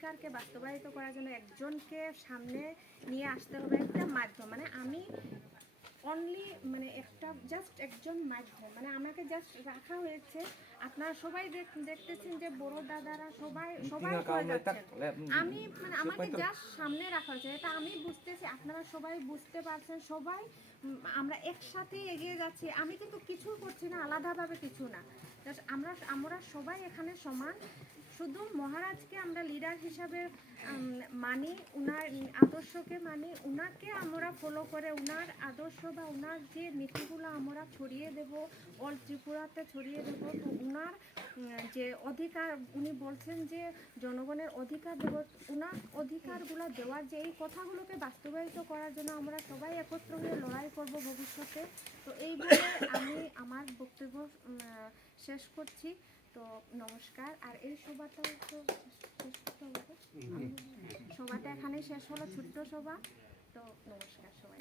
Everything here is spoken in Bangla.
অধিকারকে বাস্তবায়িত করার জন্য একজনকে সামনে নিয়ে আসতে হবে একটা মাধ্যম, মানে আমি অনলি মানে একটা জাস্ট একজন মাধ্যম, মানে আমাকে জাস্ট রাখা হয়েছে। আপনারা সবাই দেখতেছেন যে বড় দাদারা সবাই করে যাচ্ছেন, আমি মানে আমাকে জাস্ট সামনে রাখা হয়েছে, এটা আমি বুঝতেছি, আপনারা সবাই বুঝতে পারছেন, সবাই আমরা একসাথেই এগিয়ে যাচ্ছি। আমি কিন্তু কিছু করছি না, আলাদাভাবে কিছু না, জাস্ট আমরা সবাই এখানে সমান। শুধু মহারাজকে আমরা লিডার হিসাবে মানি, উনার আদর্শকে মানি, উনাকে আমরা ফলো করে উনার আদর্শ বা উনার যে নীতিগুলো আমরা ছড়িয়ে দেব, অল ত্রিপুরাতে ছড়িয়ে দেব। তো উনার যে অধিকার, উনি বলছেন যে জনগণের অধিকার দেব, উনার অধিকারগুলো দেওয়ার যে এই কথাগুলোকে বাস্তবায়িত করার জন্য আমরা সবাই একত্র হয়ে লড়াই করব ভবিষ্যতে। তো এইভাবে আমি আমার বক্তব্য শেষ করছি। তো নমস্কার। আর এই সভাটা তো শেষ করতে হবে, সভাটা এখানেই শেষ হলো, ছোট্ট সভা। তো নমস্কার সবাই।